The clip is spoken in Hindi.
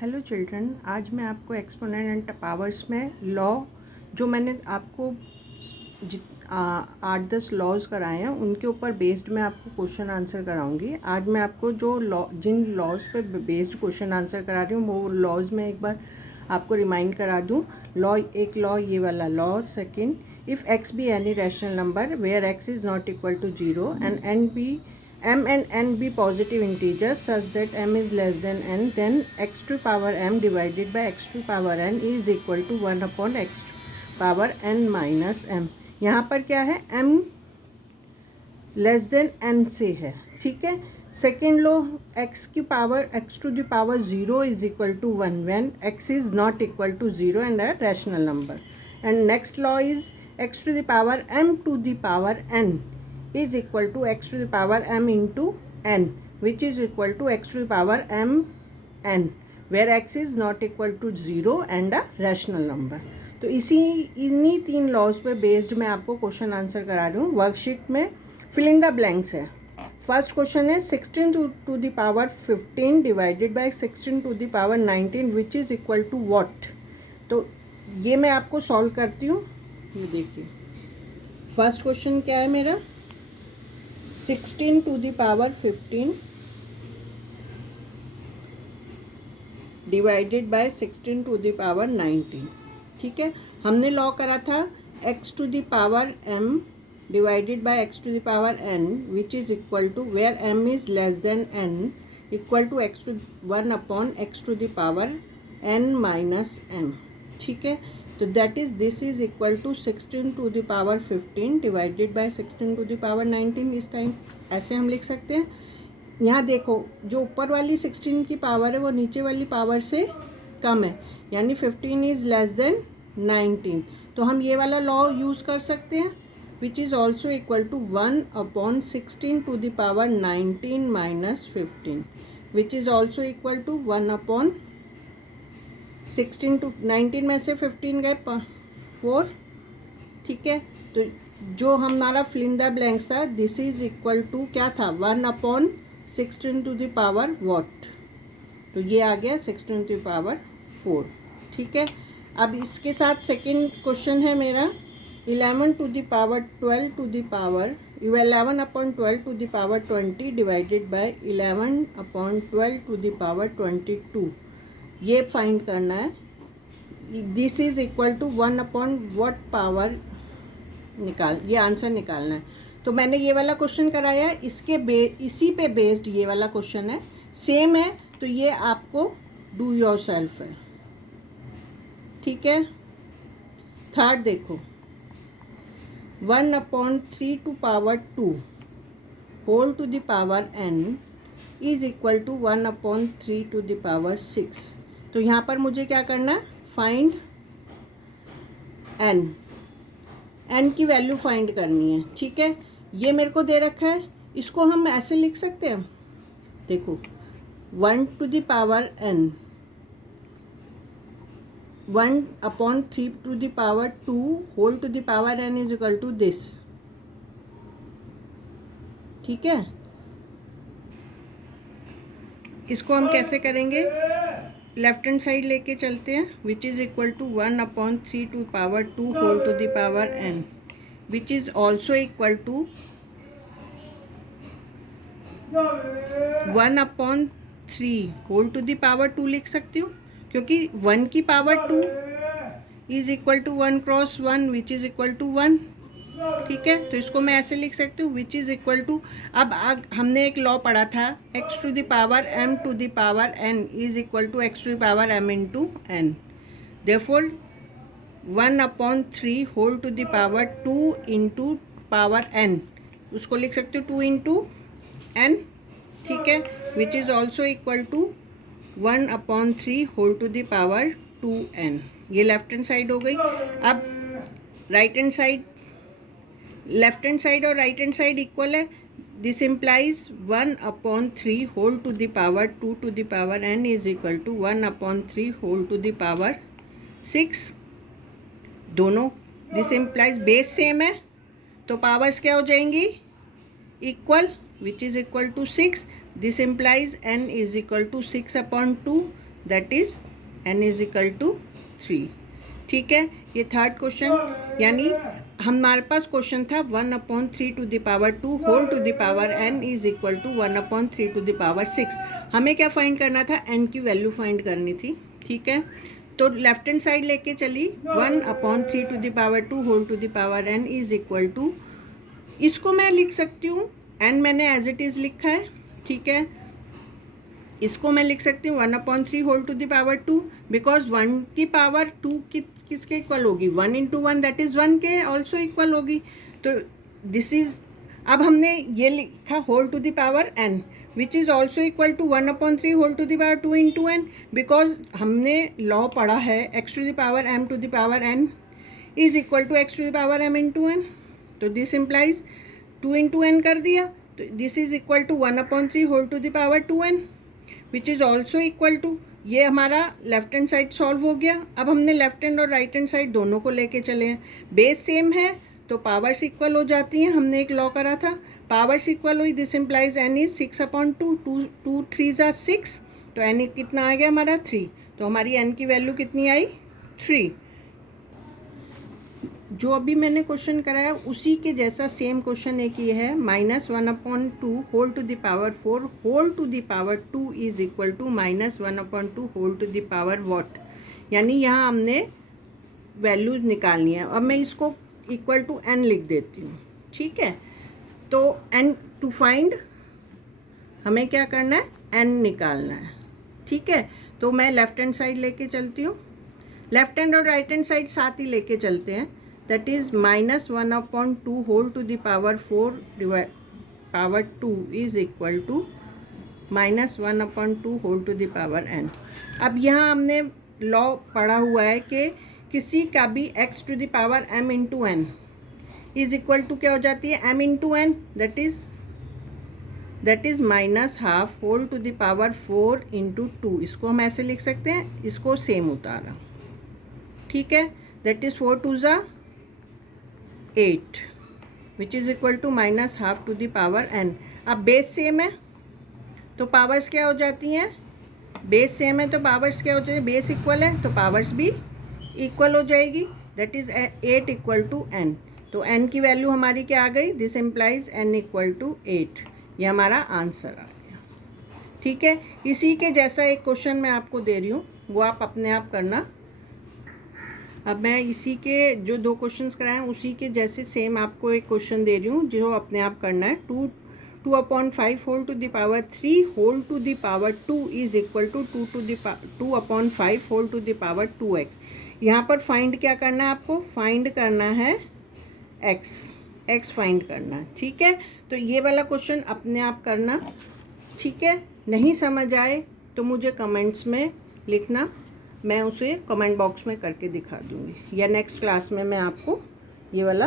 हेलो चिल्ड्रन, आज मैं आपको एक्सपोनेंट एंड पावर्स में लॉ जो मैंने आपको 8-10 लॉज कराए हैं उनके ऊपर बेस्ड मैं आपको क्वेश्चन आंसर कराऊंगी। आज मैं आपको जो जिन लॉज पे बेस्ड क्वेश्चन आंसर करा रही हूँ वो लॉज में एक बार आपको रिमाइंड करा दूँ। एक लॉ ये वाला law second, if x be any rational number where x is not equal to 0 and m and n be positive integers such that m is less than n, then x to power m divided by x to power n is equal to 1 upon x to power n minus m। यहाँ पर क्या है, m लेस देन n से है, ठीक है। सेकेंड लो, x की power x to the power 0 is equal to 1 when x is not equal to 0 and a rational number. And next law is x to the power m to the power n is equal to x to the power m into n, which is equal to x to the power m n, where x is not equal to 0 and a rational number। तो इन्हीं 3 लॉज पे बेस्ड मैं आपको क्वेश्चन आंसर करा रही हूँ। वर्कशीट में फिल इन द ब्लैंक्स है। फर्स्ट क्वेश्चन है 16 to the power 15 divided by 16 to the power 19 which is equal to what. तो ये मैं आपको सॉल्व करती हूँ। ये देखिए, फर्स्ट क्वेश्चन क्या है मेरा, 16 to the power 15 divided by 16 to the power 19, ठीक है। हमने लॉ करा था x to the power m divided by x to the power n which is equal to where m is less than n equal to x to 1 upon x to the power n minus m, ठीक है। तो that is this is equal to 16 to the power 15 divided by 16 to the power 19। इस टाइम ऐसे हम लिख सकते हैं। यहाँ देखो, जो ऊपर वाली 16 की पावर है वो नीचे वाली पावर से कम है, यानी 15 इज लेस देन 19। तो हम ये वाला लॉ यूज़ कर सकते हैं, which is also equal to 1 upon 16 to the power 19 minus 15, which is also equal to 1 upon 16 to 19 में से 15 गए 4, ठीक है। तो जो हमारा फिल इन द ब्लैंक्स था, दिस इज इक्वल टू क्या था, 1 upon 16 to the power what. तो ये आ गया 16 टू द पावर 4, ठीक है। अब इसके साथ सेकेंड क्वेश्चन है मेरा 11 to the power 12 to the power 11 upon 12 to the power 20 divided by 11 upon 12 to the power 22। ये फाइंड करना है। This is equal to 1 upon what power ये आंसर निकालना है। तो मैंने ये वाला क्वेश्चन कराया है, इसी पे बेस्ड ये वाला क्वेश्चन है, सेम है। तो ये आपको डू योर सेल्फ है, ठीक है। थर्ड देखो, 1 upon 3 to power 2 whole to the power n is equal to 1 upon 3 to the power 6। तो यहाँ पर मुझे क्या करना है, फाइंड n की वैल्यू फाइंड करनी है, ठीक है। ये मेरे को दे रखा है, इसको हम ऐसे लिख सकते हैं, देखो 1 to the power n 1 upon 3 to the power 2 whole to the power n is equal to this, ठीक है। इसको हम कैसे करेंगे, लेफ्ट हैंड साइड लेके चलते हैं, which is equal to 1 upon 3 to power 2 whole to the power n which is also equal to 1 upon 3 whole to the power 2 लिख सकती हूँ, क्योंकि 1 की power 2 is equal to 1 cross 1 which is equal to 1, ठीक है। तो इसको मैं ऐसे लिख सकती हूँ, विच इज़ इक्वल टू, अब हमने एक लॉ पढ़ा था x to the power m to the power n is equal to x to the power m into n। Therefore 1 upon 3 whole to the power 2 into power n, उसको लिख सकते हो 2 इंटू n, ठीक है, which is also equal to 1 upon 3 whole to the power 2n। ये लेफ्ट हैंड साइड हो गई। अब right hand side, left hand side और राइट हैंड साइड इक्वल है। This implies 1 upon 3 whole to the power 2 to the power n is equal to 1 upon 3 whole to the power 6। दोनों दिस इम्प्लाइज बेस सेम है, तो पावर्स क्या हो जाएंगी, equal, which is equal to 6। This implies n is equal to 6 upon 2, that is n is equal to 3। ठीक है, ये थर्ड क्वेश्चन, यानी हमारे पास क्वेश्चन था 1/3 to the power 2 whole to the power n is equal to 1/3 to the power 6। हमें क्या फाइंड करना था, n की वैल्यू फाइंड करनी थी। ठीक है, तो लेफ्ट हैंड साइड लेके चली 1/3 to the power 2 whole to the power n is equal to, इसको मैं लिख सकती हूँ, n मैंने एज इट इज़ लिखा है। ठीक है, इसको मैं लिख सकती हूँ 1/3 whole to the power 2, because 1 की पावर 2 किसके इक्वल होगी, 1 इंटू 1 दैट इज़ 1 के ऑल्सो इक्वल होगी। तो दिस इज, अब हमने ये लिखा whole to the power n which is also equal to 1/3 whole to the power 2 into n, because हमने लॉ पढ़ा है x to the power m to the power n is equal to x to the power m into n। तो दिस इम्प्लाइज 2 इंटू n कर दिया, तो this is equal to 1/3 whole to the power 2n which is also equal to, ये हमारा लेफ्ट हैंड साइड सॉल्व हो गया। अब हमने लेफ्ट हैंड और राइट हैंड साइड दोनों को लेके चले हैं, बेस सेम है तो पावर्स इक्वल हो जाती हैं, हमने एक लॉ करा था, पावर्स इक्वल हुई, दिस इम्प्लाइज n इज 6/2, 2 3 ज़ा 6, तो n कितना आ गया हमारा 3, तो हमारी n की वैल्यू कितनी आई 3। जो अभी मैंने क्वेश्चन कराया उसी के जैसा सेम क्वेश्चन एक ये है, -1/2 whole to the power 4 whole to the power 2 is equal to -1/2 whole to the power what, यानी यहाँ हमने वैल्यूज निकालनी है। अब मैं इसको इक्वल टू n लिख देती हूँ। ठीक है, तो n टू फाइंड हमें क्या करना है, n निकालना है। ठीक है, तो मैं लेफ्ट हैंड साइड लेके चलती हूँ, लेफ्ट हैंड और राइट हैंड साइड साथ ही लेके चलते हैं, that is -1/2 whole to the power 4 power 2 is equal to -1/2 whole to the power n। अब यहाँ हमने लॉ पढ़ा हुआ है कि किसी का भी x to the power m into n is equal to क्या हो जाती है, m into n, that is -12 whole to the power 4 into 2, इसको हम ऐसे लिख सकते हैं, इसको सेम उतारा। ठीक है, दैट इज 4 2 ज़ा 8 which is equal to -12 to the power n। अब बेस सेम है तो पावर्स क्या हो जाती हैं, बेस सेम है तो पावर्स क्या हो जाती है, बेस इक्वल है तो पावर्स भी इक्वल हो जाएगी, that is 8 equal to n। तो n की वैल्यू हमारी क्या आ गई, this implies n equal to 8, ये हमारा आंसर आ गया। ठीक है, इसी के जैसा एक क्वेश्चन मैं आपको दे रही हूँ, वो आप अपने आप करना। अब मैं इसी के जो 2 क्वेश्चंस कराए हैं उसी के जैसे सेम आपको एक क्वेश्चन दे रही हूँ जो अपने आप करना है। 2/5 whole to the power 3 whole to the power 2 is equal to 2/5 whole to the power 2x। यहाँ पर फाइंड क्या करना है, आपको फाइंड करना है x फाइंड करना है। ठीक है, तो ये वाला क्वेश्चन अपने आप करना। ठीक है, नहीं समझ आए तो मुझे कमेंट्स में लिखना, मैं उसे कमेंट बॉक्स में करके दिखा दूँगी, या नेक्स्ट क्लास में मैं आपको ये वाला